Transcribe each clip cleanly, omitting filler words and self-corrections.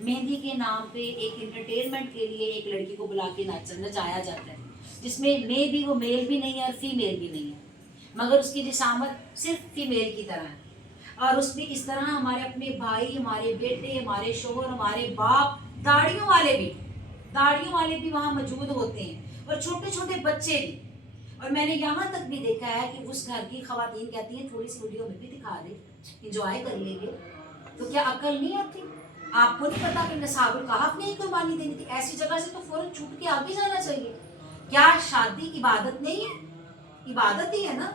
मेहंदी के नाम पे एक इंटरटेनमेंट के लिए एक लड़की को बुला के नचाया जाता है, जिसमें मे भी वो मेल भी नहीं है और फीमेल भी नहीं है, मगर उसकी जिसामत सिर्फ फीमेल की तरह है। और उसमें इस तरह हमारे अपने भाई, हमारे बेटे, हमारे शोहर, हमारे बाप, दाढ़ियों वाले भी वहाँ मौजूद होते हैं, और छोटे छोटे बच्चे भी। और मैंने यहाँ तक भी देखा है कि उस घर की खवातीन कहती हैं थोड़ी सी वीडियो में भी दिखा दे, इंजॉय कर लेंगे। तो क्या अकल नहीं आती? आपको नहीं पता कि नसाबुल कहफ ने ही कुर्बानी देनी थी? ऐसी जगह से तो फौरन छूट के आगे जाना चाहिए। क्या शादी इबादत नहीं है? इबादत ही है ना।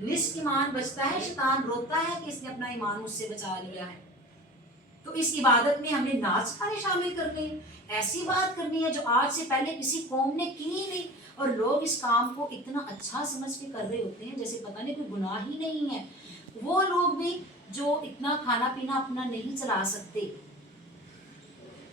निस्फ ईमान बचता है, शैतान रोता है कि इसने अपना ईमान मुझसे बचा लिया है। तो इस इबादत में हमें नाच गाने शामिल करने हैं, ऐसी बात करनी है जो आज से पहले किसी कौम ने की ही नहीं, और लोग इस काम को इतना अच्छा समझ के कर रहे होते हैं जैसे पता नहीं कोई गुनाह ही नहीं है। वो लोग भी जो इतना खाना पीना अपना नहीं चला सकते,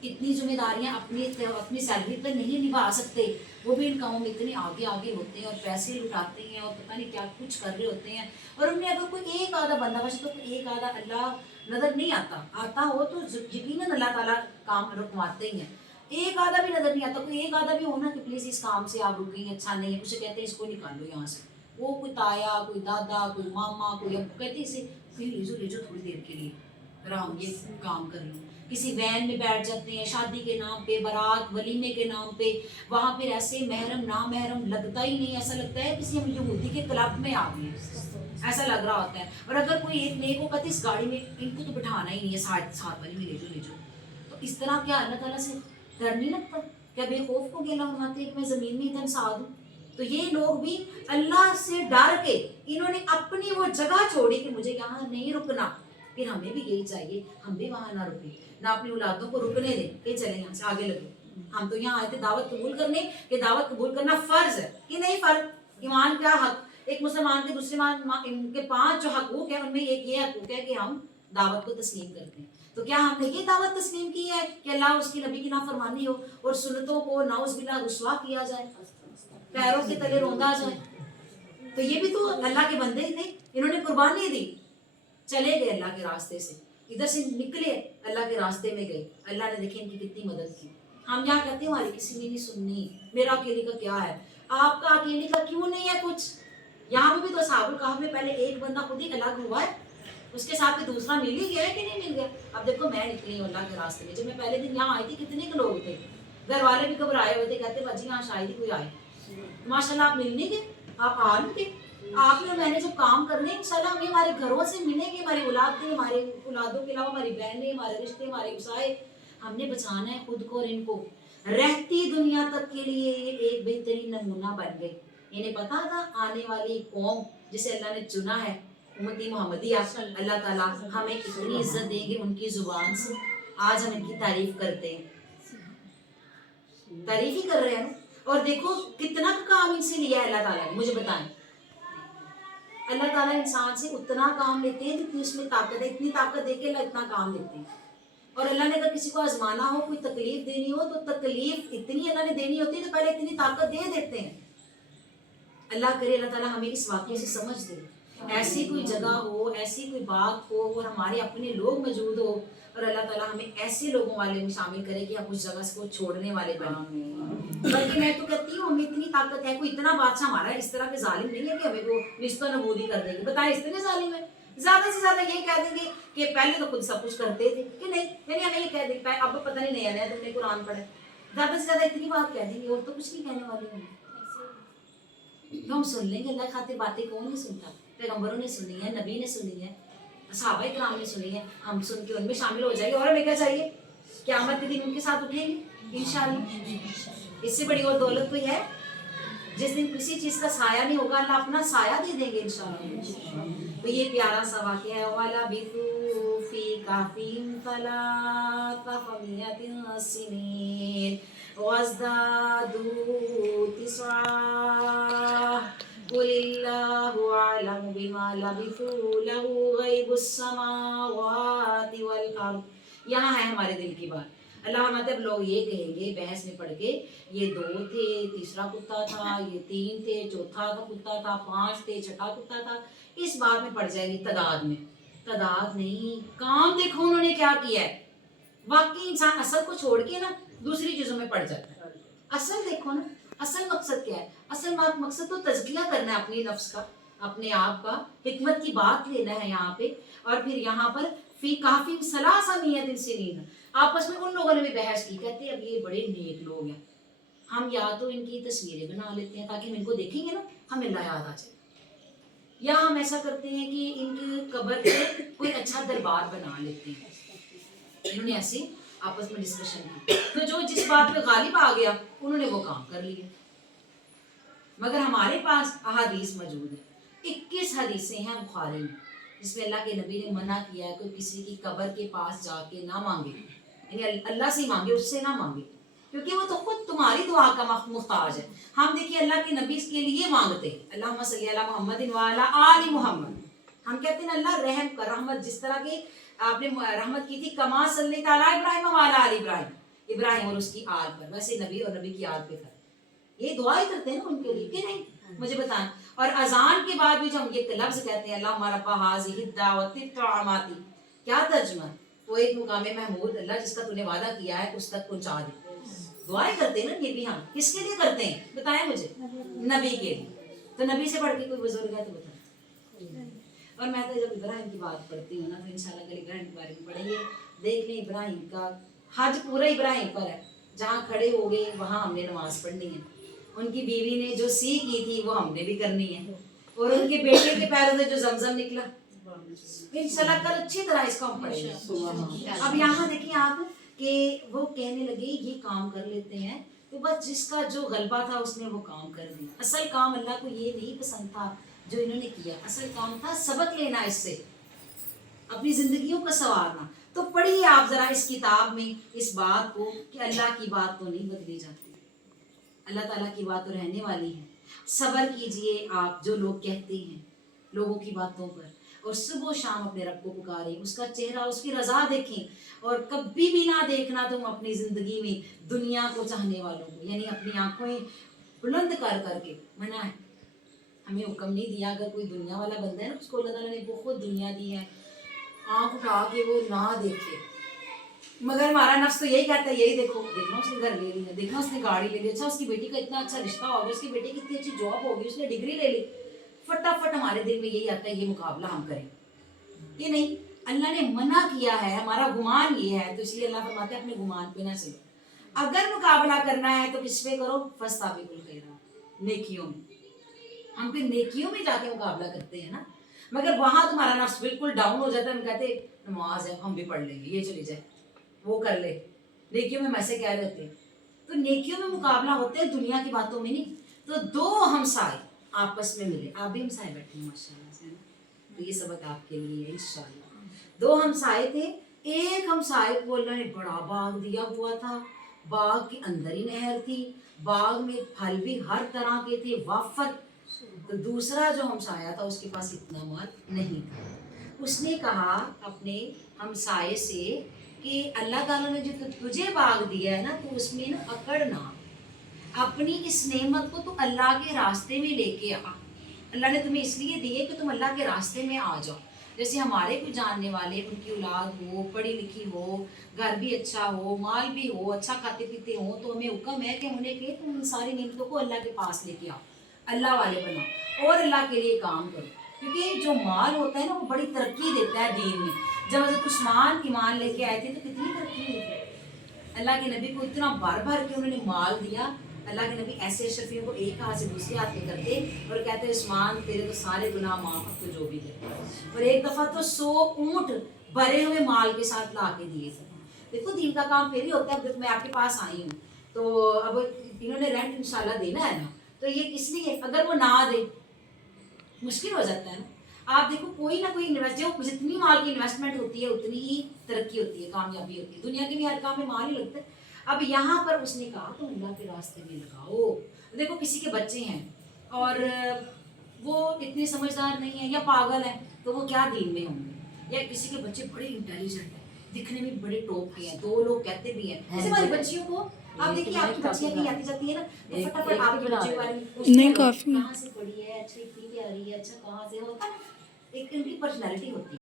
इतनी जिम्मेदारियां अपनी सैलरी पर नहीं निभा सकते, वो भी इन कामों में इतने आगे आगे होते हैं और पैसे लुटाते हैं और पता नहीं क्या कुछ कर रहे होते हैं। और उनमें अगर कोई एक आधा बंदा, वैसे तो कोई एक आधा अल्लाह नजर नहीं आता हो तो यकीनन अल्लाह ताला काम रुकवाते ही हैं। एक आधा भी नजर नहीं आता, कोई एक आधा भी हो ना कि प्लीज इस काम से आप रुकिए, अच्छा नहीं है, उसे कहते हैं इसको निकालो यहाँ से। वो कोई ताया, कोई दादा, कोई मामा, कोई अब कहते इसे ले जाओ थोड़ी देर के लिए, आराम ये काम कर लो। किसी वैन में बैठ जाते हैं शादी के नाम पे, बारात वलीमे के नाम पे, वहां पर ऐसे महरम ना महरम लगता ही नहीं, ऐसा लगता है किसी हम यहूदी के क्लब में आ गए, ऐसा लग रहा होता है। और अगर कोई एक नेक को कहते इस गाड़ी में इनको तो बिठाना ही नहीं है, साथ वाली में ले जाओ। तो इस तरह क्या अल्लाह ताला से डर नहीं लगता? क्या बेखौफ को गेला उड़ाते हैं कि मैं जमीन में इधर साध हूँ? तो ये लोग भी अल्लाह से डर के इन्होंने अपनी वो जगह छोड़ी कि मुझे यहाँ नहीं रुकना। फिर हमें भी यही चाहिए, हम भी वहां ना रुके, ना अपनी औलादों को रुकने दें कि चले यहाँ से आगे लगे। हम तो यहाँ आए थे दावत कबूल करने, कि दावत कबूल करना फर्ज है कि नहीं फर्ज? ईमान का हक, एक मुसलमान के दूसरे इनके 5 जो हकूक है उनमें एक ये हकूक है कि हम दावत को तस्लीम करते हैं। तो क्या हमने ये दावत तस्लीम की है कि अल्लाह उसकी नबी की नाफरमानी हो और सुन्नतों को नाउज़ बिल्लाह रुस्वा किया जाए, पैरों के तले रौंदा जाए? तो ये भी तो अल्लाह के बंदे ही थे, इन्होंने कुर्बानी दी, चले गए अल्लाह के रास्ते से, इधर से निकले अल्लाह के रास्ते में गए, अल्लाह ने देखे इनकी कितनी मदद की। हम यहाँ कहते हैं हमारी किसी ने नहीं सुननी, मेरा अकेले का क्या है, आपका अकेले का क्यों नहीं है कुछ? यहाँ पे भी तो असहाबुल कहफ में पहले एक बंदा खुद ही अलग हुआ है, उसके साथ में दूसरा मिल ही गया है कि नहीं मिल गया? अब देखो मैं निकली हूँ अल्लाह के रास्ते में, जब मैं पहले दिन यहाँ आई थी कितने के लोग थे, घर वाले भी घबराए हुए थे, कहते बाजी यहाँ शायद ही कोई आए, माशाल्लाह आप मिल नहीं गए, आप आ नहीं गए। आपने मैंने जो काम करने इंशाल्लाह हमें हमारे घरों से मिलेंगे, हमारी औलाद थे, हमारे औलादों के अलावा हमारी बहनें, हमारे रिश्ते, हमारे गुसाए, हमने बचाना है खुद को और इनको। रहती दुनिया तक के लिए ये एक बेहतरीन नमूना बन गए। इन्हें पता था आने वाली कौम जिसे अल्लाह ने चुना है उम्मती मोहम्मदिया, अल्लाह ताला हमें इतनी इज्जत देंगे उनकी जुबान से। आज हम इनकी तारीफ करते हैं, तारीफ ही कर रहे हैं। और देखो कितना काम इनसे लिया है अल्लाह ताला ने, मुझे बताएं। अल्लाह ताला इंसान से उतना काम लेते हैं जितनी उसमें ताकत है, इतनी ताकत देके अल्लाह इतना काम देते हैं। और अल्लाह ने अगर किसी को आजमाना हो, कोई तकलीफ देनी हो, तो तकलीफ इतनी अल्लाह ने देनी होती है तो पहले इतनी ताकत दे देते हैं। अल्लाह करे अल्लाह ताला हमें इस वाक़े से समझ दे, ऐसी कोई जगह हो, ऐसी कोई बात हो और हमारे अपने लोग मौजूद हो, और अल्लाह ताला हमें ऐसे लोगों वाले में शामिल करे कि हम उस जगह को छोड़ने वाले बने। बल्कि मैं तो कहती हूँ हमें इतनी ताकत है, कोई इतना बादशाह हमारा इस तरह के जालिम नहीं है कि हमें को रिश्तों नबूदी कर देंगे। बताए इतने जालिम है, ज्यादा से ज्यादा ये कह देंगे कि पहले तो खुद सब कुछ करते थे कि नहीं, यानी हमें ये कह देंगे अब पता नहीं नया नया तुमने कुरान पढ़ा, ज्यादा से ज्यादा इतनी बात कह देंगे और तो कुछ नहीं कहने वाले हैं। तो हम सुन लेंगे, अल्लाह खातिर बातें कौन नहीं सुनता? पैगम्बरों ने सुनी है, नबी ने सुनी है, सहाबा इकराम ने सुनी है, हम सुन के उनमें शामिल हो जाएंगे। और हमें क्या चाहिए? क़यामत के दिन उनके साथ उठेंगे इंशाअल्लाह। इससे बड़ी और दौलत कोई है? जिस दिन किसी चीज का साया नहीं होगा, अल्लाह अपना साया दे देंगे इंशाअल्लाह। तो ये प्यारा सा वाक़या है, वाला बितू फी काफिम सलासा फमियतिन सिनीन वज़दादू तिस्आ कुलिल्लाहु अअलमु बिमा लबिथू लहू गैबुस समावाति वल अर्द। यहाँ है हमारे दिल की बात। अल्लाह मतलब लोग ये कहेंगे बहस में पढ़ के, ये 2 थे, तीसरा कुत्ता था, ये 3 थे, चौथा कुत्ता था, 5 थे, छठा कुत्ता था। इस बात में पड़ जाएगी तादाद में, तादाद नहीं, काम देखो उन्होंने क्या किया है। वाकई इंसान असल को छोड़ के ना दूसरी चीजों में पड़ जाता है। असल देखो ना, असल मकसद क्या है? असल मकसद तो तज़किया करना है अपने नफ्स का, अपने आप का, हिकमत की बात लेना है यहाँ पे। और फिर यहाँ पर फी काफी सलासा नियत इनसे नहीं, आपस में उन लोगों ने भी बहस की, कहते हैं अब ये बड़े नेक लोग हैं, हम या तो इनकी तस्वीरें बना लेते हैं ताकि हम इनको देखेंगे ना हमें अल्लाह याद आ जाए, या हम ऐसा करते हैं कि इनकी कब्र पे कोई अच्छा दरबार बना लेते हैं। इन्होंने ऐसे आपस में डिस्कशन की, तो जो जिस बात पे गालिब आ गया उन्होंने वो काम कर लिया। मगर हमारे पास अहादीस मौजूद है, 21 हदीसें हैं बुखारी में, जिसमें अल्लाह के नबी ने मना किया है कोई किसी की कब्र के पास जाके ना मांगे, यानी अल्लाह से मांगे, उससे ना मांगे, क्योंकि वो तो खुद तुम्हारी दुआ का मुख्ताज है। हम देखिए अल्लाह के नबी के लिए मांगते, अल्लाहुम्मा सल्ली अला मुहम्मदिन व अला आलि मुहम्मद। हम कहते हैं अल्लाह रहम कर, रहमत जिस तरह के आपने रहमत की थी, कमा सल्ली अला इब्राहिम व अला आलि इब्राहिम, इब्राहिम और उसकी आल पर, वैसे नबी और नबी की आल पे कर। ये दुआ ही करते हैं ना उनके लिए कि नहीं? मुझे बताएं। और अजान के बाद भी जो हम ये लफ्ज कहते हैं अल्लाहुम्मा रब्बा हाज़िहि दावति तामाती, क्या तर्जुमा? वो एक मुकामे महमूद, अल्लाह जिसका तूने वादा किया है उस तक पहुंचा दे। दुआएं करते हैं ना ये भी हम, किसके लिए करते हैं बताएं मुझे? नबी के लिए। तो नबी से बढ़ के कोई बुजुर्ग है तो बताएं। और मैं तो जब इब्राहिम की बात पढ़ती हूँ ना तो इंशाल्लाह कल इब्राहिम के बारे में पढ़ेंगे, देख लें इब्राहिम का हज पूरा इब्राहिम पर है, जहाँ खड़े हो गए वहाँ हमने नमाज पढ़नी है, उनकी बीवी ने जो सी की थी वो हमने भी करनी है, और उनके बेटे के पैरों से जो जमजम निकला, इंशाल्लाह कल अच्छी तरह इसको हम पढ़ेंगे। अब यहाँ देखिए आप कि वो कहने लगे ये काम कर लेते हैं, तो बस जिसका जो गलबा था उसने वो काम कर दिया। असल काम अल्लाह को ये नहीं पसंद था जो इन्होंने किया, असल काम था सबक लेना इससे, अपनी जिंदगियों को संवारना। तो पढ़िए आप जरा इस किताब में इस बात को कि अल्लाह की बात तो नहीं बदली जाती, अल्लाह ताला की बात तो रहने वाली है। सब्र कीजिए आप जो लोग कहते हैं लोगों की बातों पर, और सुबह शाम अपने रब को पुकारें, उसका चेहरा उसकी रजा देखें, और कभी भी ना देखना तुम अपनी जिंदगी में दुनिया को चाहने वालों को, यानी अपनी आंखें बुलंद कर करके मना है। हमें हुक्म नहीं दिया, अगर कोई दुनिया वाला बंदा है ना उसको अल्लाह ताला ने बहुत दुनिया दी है, आँख उठा के वो ना देखे, मगर हमारा नफ्स तो यही कहता है यही देखो, देखना उसने घर ले लिया, देखना उसने गाड़ी ले ली, अच्छा उसकी बेटी का इतना अच्छा रिश्ता हो गया, उसकी बेटी की इतनी अच्छी जॉब होगी, उसने डिग्री ले ली, फटाफट हमारे दिल में यही आता है ये मुकाबला हम करें। ये नहीं, अल्लाह ने मना किया है, हमारा गुमान ये है, तो इसलिए अल्लाह फरमाते हैं अपने गुमान पे ना चलो। अगर मुकाबला करना है तो किस पे करो? फस्ताबिकुल खैरात, नेकियों में। हम फिर नेकियों में जाके मुकाबला करते हैं ना, मगर वहां तुम्हारा नफ्स बिल्कुल डाउन हो जाता है, हम कहते नमाज है हम भी पढ़ लेंगे, ये चली जाए वो कर ले, नेकियों में वैसे कह रहे होते हैं। तो नेकियों में मुकाबला होते हैं, दुनिया की बातों में नहीं। तो दो हमसाए आपस में मिले, आप भी हमसाए बैठे हैं माशाल्लाह से ना, तो ये सबक आपके लिए है इंशाल्लाह। दो हमसाए थे, एक हमसाए को अल्लाह ने बड़ा बाग दिया हुआ था, बाग के अंदर ही नहर थी, बाग में फल भी हर तरह के थे वाफत। तो दूसरा जो हमसाया था उसके पास इतना माल नहीं था, उसने कहा अपने हमसाए से कि अल्लाह ताला ने जो तुझे बाग दिया है ना तो उसमें ना अकड़ ना, अपनी इस नेमत को तो अल्लाह के रास्ते में लेके आ। अल्लाह ने तुम्हें इसलिए दिए कि तुम अल्लाह के रास्ते में आ जाओ। जैसे हमारे कोई जानने वाले, उनकी औलाद हो, पढ़ी लिखी हो, घर भी अच्छा हो, माल भी हो, अच्छा खाते पीते हो, तो हमें हुक्म है कि उन्हें कहे तुम इन सारी नेमतों को अल्लाह के पास लेके आओ, अल्लाह वाले बनाओ और अल्लाह के लिए काम करो। क्योंकि जो माल होता है ना वो बड़ी तरक्की देता है दीन में। जब हज़रत उस्मान ईमान लेके आए थे तो कितनी तरक्की हुई थी, अल्लाह के नबी को इतना भर भर के उन्होंने माल दिया। अल्लाह के नबी ऐसे अशरफियों को एक हाथ से दूसरे हाथ में करते और कहते उस्मान तेरे तो सारे गुनाह माफ, अब तो जो भी है। और एक दफ़ा तो 100 ऊँट भरे हुए माल के साथ ला के दिए थे। देखो दीन का काम फिर ही होता है। जब मैं आपके पास आई हूँ तो अब इन्होंने रेंट इंशाल्लाह देना है ना, तो ये इसलिए अगर वो ना दे मुश्किल हो जाता है ना। आप देखो कोई ना कोई इन्वेस्ट, जो जितनी माल की इन्वेस्टमेंट होती है उतनी ही तरक्की होती है, कामयाबी होती है। दुनिया के भी हर काम में माल ही लगता है। अब यहाँ पर उसने कहा तो अल्लाह के रास्ते में लगाओ। देखो किसी के बच्चे हैं और वो इतने समझदार नहीं है या पागल है तो वो क्या दीन में होंगे, या किसी के बच्चे बड़े इंटेलिजेंट हैं, दिखने में बड़े टॉप के हैं, दो लोग कहते भी हैं। जैसे हमारी बच्चियों को आप देखिए, आपकी बच्चियां कहीं आती जाती है ना तो फटाफट आपके बच्चे के बारे में पूछते हैं कहाँ से पढ़ी है, अच्छा इतनी प्यारी है, अच्छा कहाँ से होता है, एक इनकी पर्सनैलिटी होती है।